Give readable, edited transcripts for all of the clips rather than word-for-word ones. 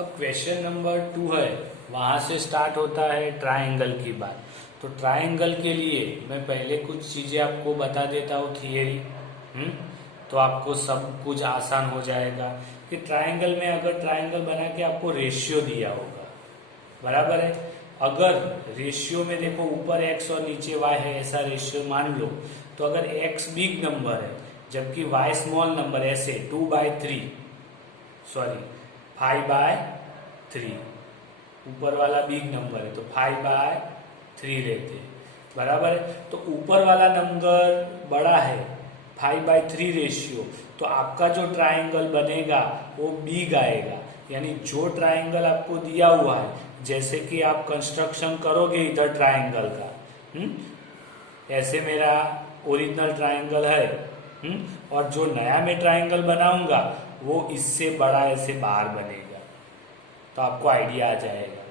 अब question number 2 है, वहां से स्टार्ट होता है ट्रायंगल की बात। तो ट्रायंगल के लिए मैं पहले कुछ चीजें आपको बता देता हूँ थियरी। तो आपको सब कुछ आसान हो जाएगा कि ट्रायंगल में अगर ट्रायंगल बना के आपको रेशियो दिया होगा, बराबर है। अगर रेशियो में देखो ऊपर x और नीचे y है, ऐसा रेशियो मान लो। तो अगर x बिग नंबर है जबकि y स्मॉल नंबर, ऐसे 2/3 सॉरी 5/3, ऊपर वाला बिग नंबर है तो 5/3 लेते हैं, बराबर है। तो ऊपर वाला नंबर बड़ा है, 5/3 रेशियो, तो आपका जो ट्रायंगल बनेगा वो बिग आएगा। यानी जो ट्रायंगल आपको दिया हुआ है, जैसे कि आप कंस्ट्रक्शन करोगे इधर ट्रायंगल का, ऐसे मेरा ओरिजिनल ट्रायंगल है, और जो नया मैं ट्रायंगल बनाऊंगा वो इससे बड़ा ऐसे बाहर बनेगा। तो आपको आइडिया आ जाएगा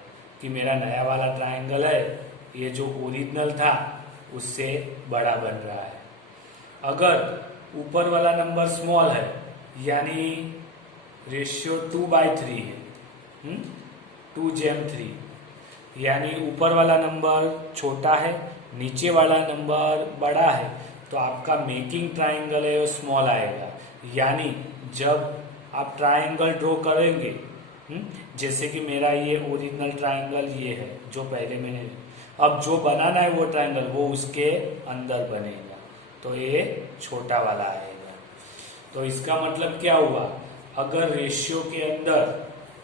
कि मेरा नया वाला ट्रायंगल है, ये जो ओरिजिनल था उससे बड़ा बन रहा है। अगर ऊपर वाला नंबर स्मॉल है, यानी रेशियो 2/3 है, 2:3, यानी ऊपर वाला नंबर छोटा है, नीचे वाला नंबर बड़ा है, तो आपका मेकिंग ट्रायंगल है वो स्मॉल आएगा। यानी जब आप ट्रायंगल ड्रॉ करेंगे, जैसे कि मेरा ये ओरिजिनल ट्रायंगल ये है जो पहले मैंने, अब जो बनाना है वो ट्रायंगल वो उसके अंदर बनेगा, तो ये छोटा वाला आएगा। तो इसका मतलब क्या हुआ, अगर रेशियो के अंदर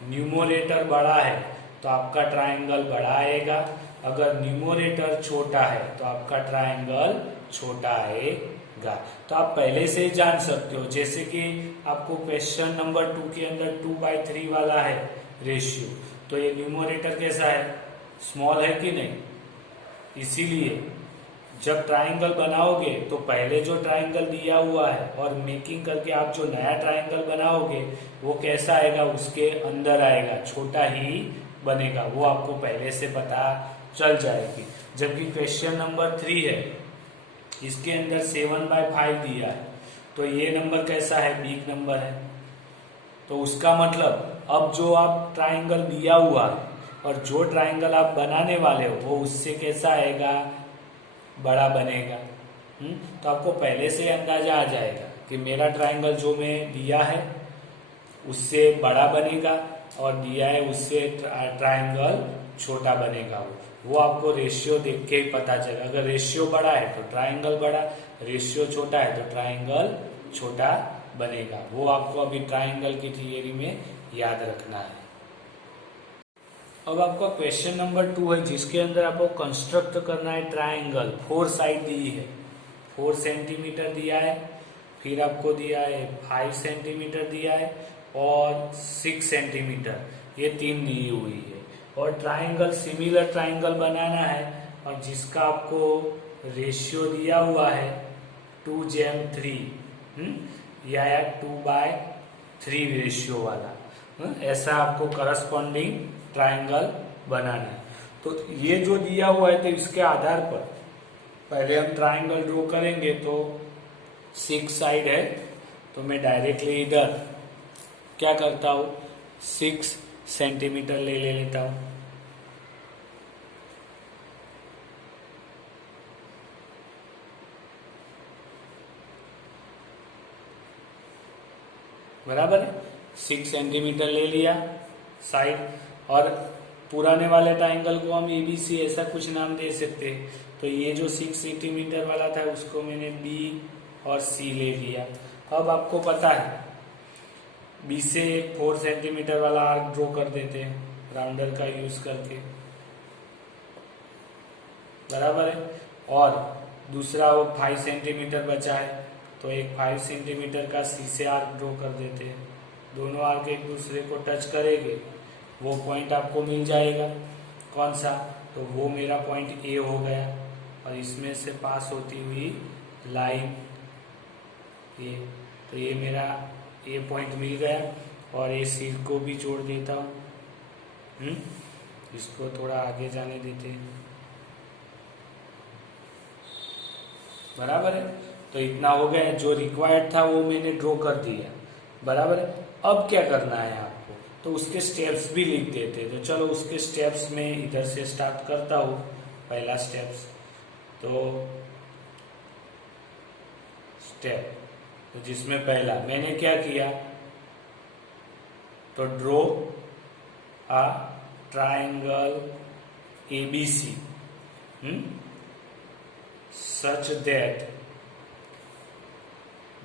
न्यूमरेटर बड़ा है तो आपका ट्रायंगल बड़ा आएगा, अगर न्यूमरेटर छोटा है तो आपका ट्रायंगल छोटा आएगा। तो आप पहले से ही जान सकते हो, जैसे कि आपको क्वेश्चन नंबर 2 के अंदर 2/3 वाला है रेशियो, तो ये न्यूमरेटर कैसा है, स्मॉल है कि नहीं। इसीलिए जब ट्रायंगल बनाओगे तो पहले जो ट्रायंगल दिया हुआ है और मेकिंग करके आप जो नया ट्रायंगल बनाओगे वो कैसा आएगा, उसके अंदर आएगा, छोटा ही बनेगा, वो आपको पहले से पता चल जाएगी। जबकि क्वेश्चन नंबर 3 है, इसके अंदर 7/5 दिया है, तो ये नंबर कैसा है, बिग नंबर है। तो उसका मतलब अब जो आप ट्रायंगल दिया हुआ है और जो ट्रायंगल आप बनाने वाले हो वो उससे कैसा आएगा, बड़ा बनेगा। तो आपको पहले से अंदाजा आ जाएगा कि मेरा ट्रायंगल जो मैं दिया है उससे बड़ा बनेगा और दिया है उससे ट्रायंगल छोटा बनेगा। वो आपको रेशियो देख के ही पता चलेगा। अगर रेशियो बड़ा है तो ट्रायंगल बड़ा, रेशियो छोटा है तो ट्रायंगल छोटा बनेगा। वो आपको अभी ट्रायंगल की थियरी में याद रखना है। अब आपका क्वेश्चन नंबर 2 है, जिसके अंदर आपको कंस्ट्रक्ट करना है ट्रायंगल। 4 साइड दी है, 4 सेंटीमीटर दिया है, फिर आपको दिया है 5 सेंटीमीटर दिया है और 6 सेंटीमीटर, ये 3 दी हुई है। और ट्रायंगल, सिमिलर ट्रायंगल बनाना है और जिसका आपको रेशियो दिया हुआ है 2:3, या 2/3 रेशियो वाला, ऐसा आपको करस्पॉन्डिंग ट्रायंगल बनाना है। तो ये जो दिया हुआ है तो इसके आधार पर पहले हम ट्रायंगल ड्रॉ करेंगे। तो 6 साइड है, तो मैं डायरेक्टली इधर क्या करता हूँ, 6 सेंटीमीटर ले लेता हूँ। बराबर है, 6 सेंटीमीटर ले लिया साइड। और पुराने वाले ट्रायंगल को हम ABC ऐसा कुछ नाम दे सकते हैं। तो ये जो 6 सेंटीमीटर वाला था उसको मैंने B और C ले लिया। अब आपको पता है B से 4 सेंटीमीटर वाला आर्क ड्रॉ कर देते हैं राउंडर का यूज करके, बराबर है। और दूसरा वो 5 सेंटीमीटर बचा है, तो एक 5 सेंटीमीटर का C से आर्क ड्रॉ कर देते हैं। दोनों आर्क एक दूसरे को टच करेंगे, वो पॉइंट आपको मिल जाएगा। कौन सा, तो वो मेरा पॉइंट A हो गया और इसमें से पास होती हुई लाइन ये, तो ये मेरा A पॉइंट मिल गया। और ये C को भी जोड़ देता हूँ, इसको थोड़ा आगे जाने देते हैं, बराबर है। तो इतना हो गया, जो रिक्वायर्ड था वो मैंने ड्रॉ कर दिया, बराबर है। अब क्या करना है आपको, तो उसके स्टेप्स भी लिख देते। तो चलो उसके स्टेप्स में इधर से स्टार्ट करता हूँ। पहला स्टेप्स तो स्टेप, तो जिसमें पहला मैंने क्या किया, तो draw a triangle ABC such that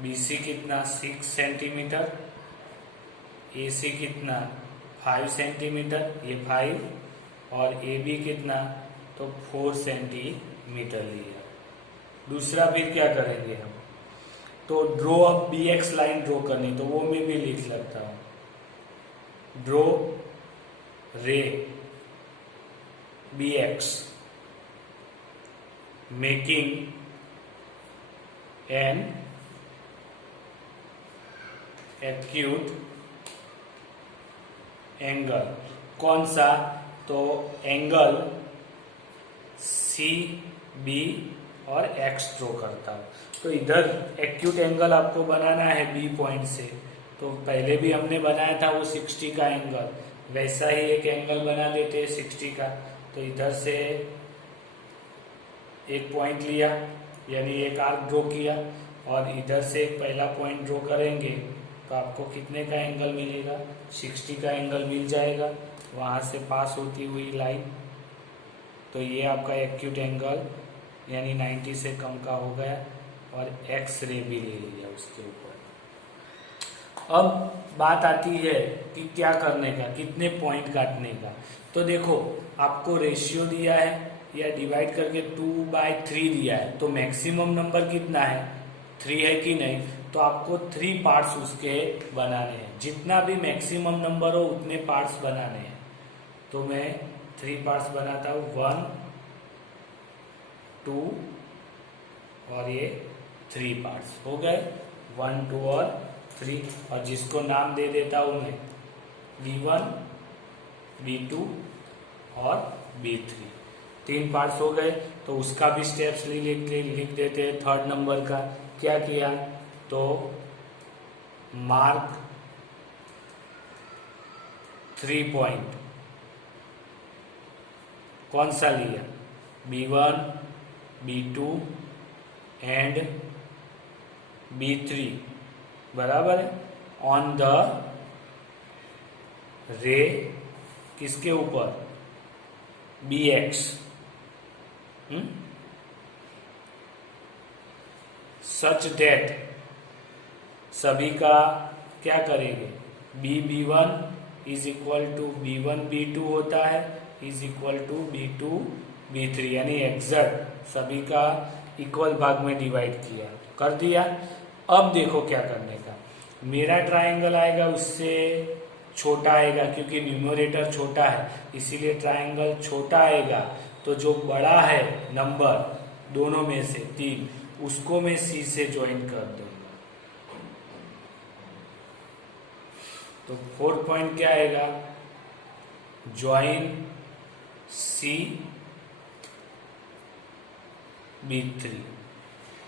BC कितना 6 सेंटीमीटर, AC कितना 5 सेंटीमीटर, ये 5, और AB कितना तो 4 सेंटीमीटर लिया। दूसरा फिर क्या करेंगे हम, तो ड्रॉ अब BX लाइन ड्रॉ करनी, तो वो मैं भी लिख लगता हूँ, ड्रॉ रे BX making an acute angle. कौन सा, तो एंगल CB और X ड्रॉ करता हूं। तो इधर एक्यूट एंगल आपको बनाना है B पॉइंट से, तो पहले भी हमने बनाया था वो 60 का एंगल, वैसा ही एक एंगल बना देते हैं 60 का। तो इधर से एक पॉइंट लिया, यानी एक आर्क ड्रॉ किया, और इधर से एक पहला पॉइंट ड्रॉ करेंगे, तो आपको कितने का एंगल मिलेगा, 60 का एंगल मिल जाएगा। वहां से पास होती हुई लाइन, तो ये आपका एक्यूट एंगल यानी 90 से कम का हो गया, और एक्स रे भी ले लिया उसके ऊपर। अब बात आती है कि क्या करने का, कितने पॉइंट काटने का। तो देखो आपको रेशियो दिया है या डिवाइड करके 2/3 दिया है, तो मैक्सिमम नंबर कितना है 3 है कि नहीं, तो आपको 3 पार्ट्स उसके बनाने हैं। जितना भी मैक्सिमम नंबर हो उतने पार्ट्स बनाने हैं। तो मैं 3 पार्ट्स बनाता हूँ, 1 2 और ये 3 पार्ट्स हो गए, 1 2 और 3, और जिसको नाम दे देता हूं मैं B1 B2 और B3। 3 पार्ट्स हो गए, तो उसका भी स्टेप्स लिख देते हैं। थर्ड नंबर का क्या किया, तो मार्क 3 पॉइंट, कौन सा लिया, B1 B2 एंड B3, बराबर है, ऑन द रे किसके ऊपर, BX, सच दैट, सभी का क्या करेंगे, B1 is equal to B1 B2 होता है, is equal to B2 B3, यानी एग्जैक्ट सभी का इक्वल भाग में डिवाइड किया, कर दिया। अब देखो क्या करने का, मेरा ट्रायंगल आएगा उससे छोटा आएगा, क्योंकि न्यूमरेटर छोटा है इसीलिए ट्रायंगल छोटा आएगा। तो जो बड़ा है नंबर दोनों में से 3, उसको मैं C से ज्वाइन कर दूंगा। तो 4 पॉइंट क्या आएगा, ज्वाइन C B3,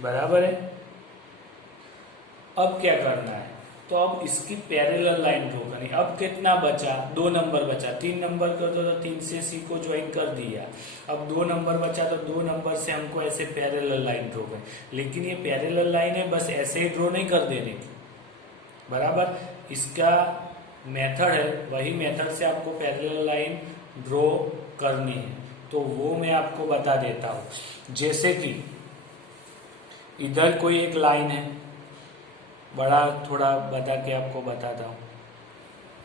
बराबर है। अब क्या करना है, तो अब इसकी पैरेलल लाइन ड्रॉ करनी। अब कितना बचा, 2 नंबर बचा, 3 नंबर कर दो तो 3 से C को ज्वाइन कर दिया। अब 2 नंबर बचा, तो 2 नंबर से हमको ऐसे पैरेलल लाइन ड्रॉ करनी। लेकिन ये पैरेलल लाइन है, बस ऐसे ही ड्रॉ नहीं कर देने की, बराबर। इसका मेथड है, वही मेथड से आपको पैरेलल लाइन ड्रॉ करनी है। तो वो मैं आपको बता देता हूं। जैसे कि इधर कोई एक लाइन है, बड़ा थोड़ा बता के आपको बताता हूँ।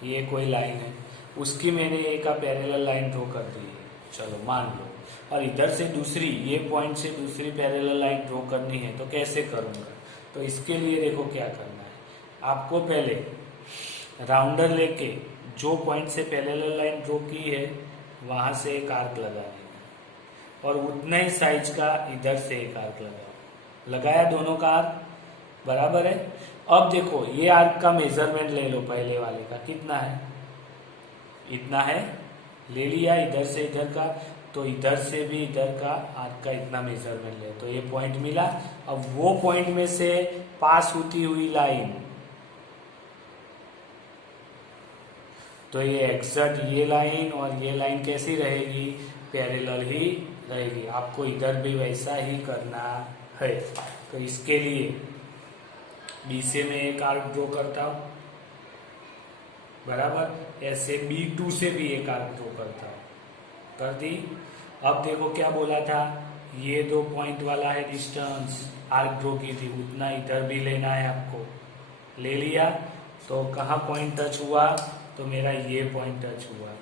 ये कोई लाइन है, उसकी मैंने एक पैरेलल लाइन ड्रॉ कर दी है, चलो मान लो। और इधर से दूसरी, ये पॉइंट से दूसरी पैरेलल लाइन ड्रॉ करनी है, तो कैसे करूँगा, तो इसके लिए देखो क्या करना है। आपको पहले राउंडर लेके जो पॉइंट से पैरेलल लाइन ड्रॉ की है वहां से एक आर्क लगा देना, और उतना ही साइज का इधर से एक आर्क लगाओ। लगाया दोनों का आर्क, बराबर है। अब देखो ये आर्क का मेजरमेंट ले लो, पहले वाले का कितना है, इतना है, ले लिया। इधर से इधर का, तो इधर से भी इधर का आर्क का इतना मेजरमेंट ले, तो ये पॉइंट मिला। अब वो पॉइंट में से पास होती हुई लाइन, तो ये एग्जैक्ट ये लाइन और ये लाइन कैसी रहेगी, पैरेलल ही रहेगी। आपको इधर भी वैसा ही करना है। तो इसके लिए बी से मैं एक आर्क ड्रॉ करता हूं, बराबर। ऐसे B2 से भी एक आर्क ड्रॉ करता हूं, कर दी। अब देखो क्या बोला था, ये 2 पॉइंट वाला है डिस्टेंस, आर्क ड्रॉ की थी, उतना इधर भी लेना है आपको, ले लिया। तो कहाँ पॉइंट टच हुआ, तो मेरा ये पॉइंट टच हुआ,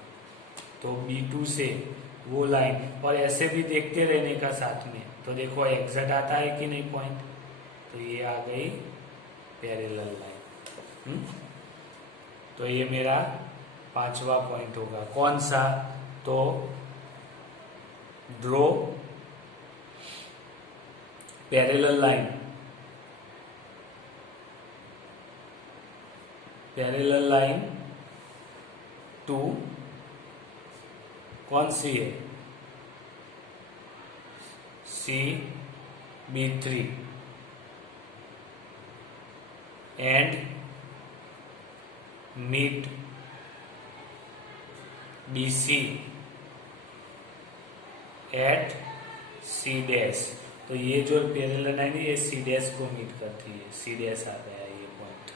तो B2 से वो लाइन, और ऐसे भी देखते रहने का साथ में। तो देखो एग्जैक्ट आता है कि नहीं पॉइंट, तो ये आ गई पैरेलल लाइन। तो ये मेरा 5वां पॉइंट होगा, कौन सा, तो draw parallel line, parallel line to कौन सी है, CB3 and meet BC at C dash. तो ये जो पैरेलल लाइन है ये C डैश को मीट करती है, C डैश आ गया ये पॉइंट।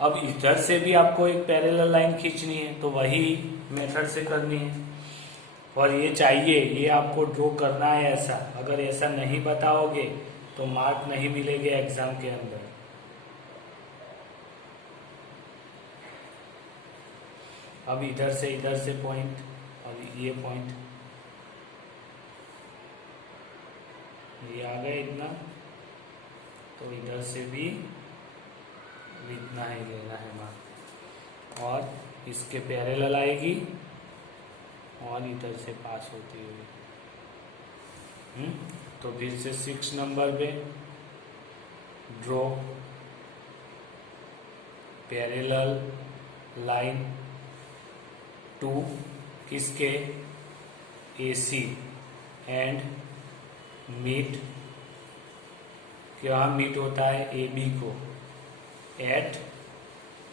अब इधर से भी आपको एक पैरेलल लाइन खींचनी है, तो वही मेथड से करनी है, और ये चाहिए, ये आपको ड्रॉ करना है ऐसा। अगर ऐसा नहीं बताओगे तो मार्क नहीं मिलेंगे एग्जाम के अंदर। अब इधर से पॉइंट, अब ये पॉइंट ये आ गया इतना, तो इधर से भी इतना ही लेना है मार्क, और इसके पैरेलल आएगी और इधर से पास होती हुई। तो फिर से 6 नंबर पे ड्रॉ पैरेलल लाइन टू किसके, AC एंड मीट, क्या मीट होता है AB को, एट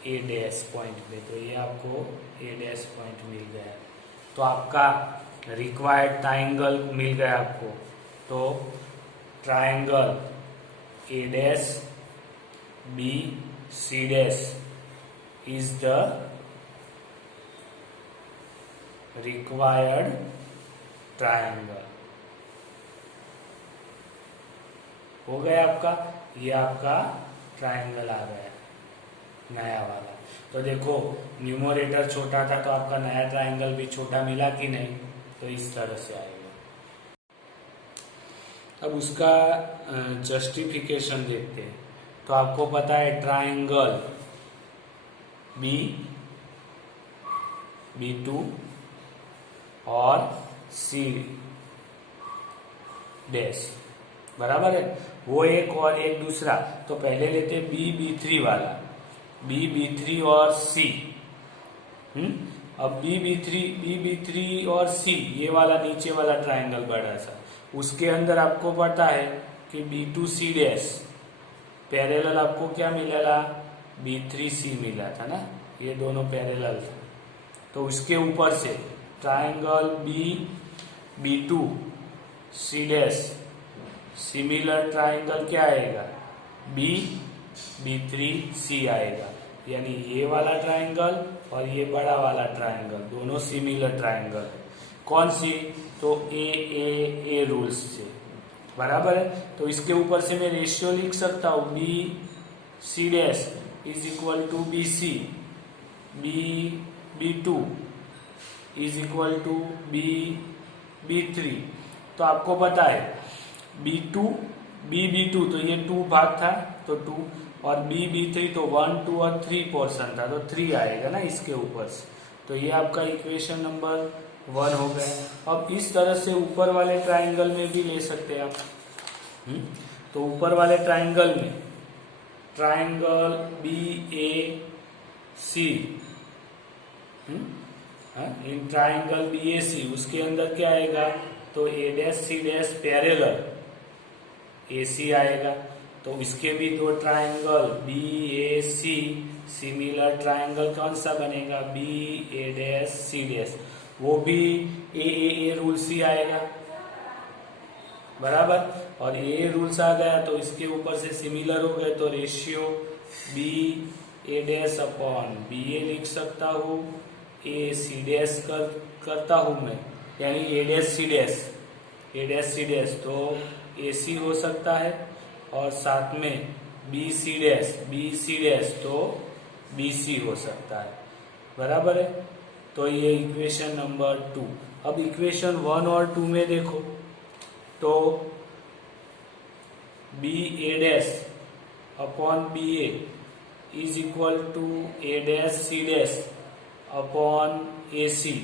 A डैश पॉइंट पे। तो ये आपको A डैश पॉइंट मिल गया, तो आपका रिक्वायर्ड ट्राइंगल मिल गया आपको। तो triangle A dash BC dash is the required triangle. हो गया आपका, ये आपका ट्राइंगल आ गया नया वाला। तो देखो न्यूमरेटर छोटा था तो आपका नया ट्राइंगल भी छोटा मिला कि नहीं, तो इस तरह से आएगा। अब उसका जस्टिफिकेशन देखते हैं। तो आपको पता है ट्राइंगल B2 और C डैश बराबर है, वो एक और एक दूसरा। तो पहले लेते B3 वाला, B3 और C। अब B3 और C, ये वाला नीचे वाला ट्राइंगल बड़ा सा, उसके अंदर आपको पता है कि B2C डैश पैरेलल आपको क्या मिला, B3C मिला था ना, ये दोनों पैरेलल था। तो उसके ऊपर से triangle B2C dash similar triangle क्या आएगा, B3C आएगा। यानी ये वाला ट्राइंगल और ये बड़ा वाला ट्राइंगल दोनों सिमिलर ट्राइंगल है। कौन सी, तो ए रूल्स से बराबर है। तो इसके ऊपर से मैं रेशियो लिख सकता हूँ, BC dash is equal to BC, B2 is equal to B3। तो आपको पता है B2 तो ये 2 भाग था तो 2, और B3 तो 1, 2 और 3 पोर्शन था तो 3 आएगा ना इसके ऊपर से। तो ये आपका इक्वेशन नंबर 1 हो गया। अब इस तरह से ऊपर वाले ट्राइंगल में भी ले सकते हैं आप। तो ऊपर वाले ट्राइंगल में triangle BAC, in triangle BAC उसके अंदर क्या आएगा, तो A dash C dash parallel AC आएगा। तो इसके भी दो ट्राइंगल BAC सिमिलर ट्रायंगल कौन सा बनेगा, B A dash C dash, वो भी ए रूल सी आएगा, बराबर। और ए रूल्स आ गया तो इसके ऊपर से सिमिलर हो गए तो ratio B A dash upon B ए लिख सकता हूँ, ए सी डैश करता हूँ मैं, यानी ए डैश सी डैश तो ए सी हो सकता है, और साथ में बी सी डैश तो बी सी हो सकता है, बराबर है। तो ये इक्वेशन नंबर 2। अब इक्वेशन 1 और 2 में देखो तो B A dash upon B A is equal to A dash C dash upon A C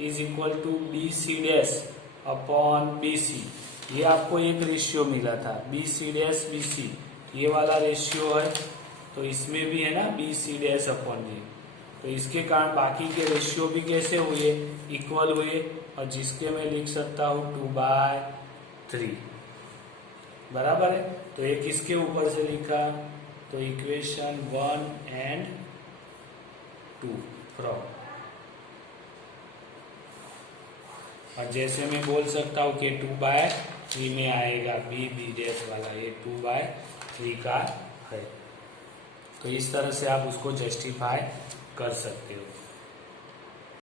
is equal to B C dash upon B C. ये आपको एक रेशियो मिला था, B C dash B C, ये वाला ratio है, तो इसमें भी है ना बी सी डैश अपॉन ये, तो इसके कारण बाकी के रेशियो भी कैसे हुए, इक्वल हुए, और जिसके मैं लिख सकता हूँ 2/3, बराबर है। तो ये किसके ऊपर से लिखा, तो इक्वेशन 1 एंड 2 फ्रॉम, और जैसे मैं बोल सकता हूँ कि 2/3 में आएगा बी डैश वाला, ये 2/3 का है। तो इस तरह से आप उसको जस्टिफाई कर सकते हो।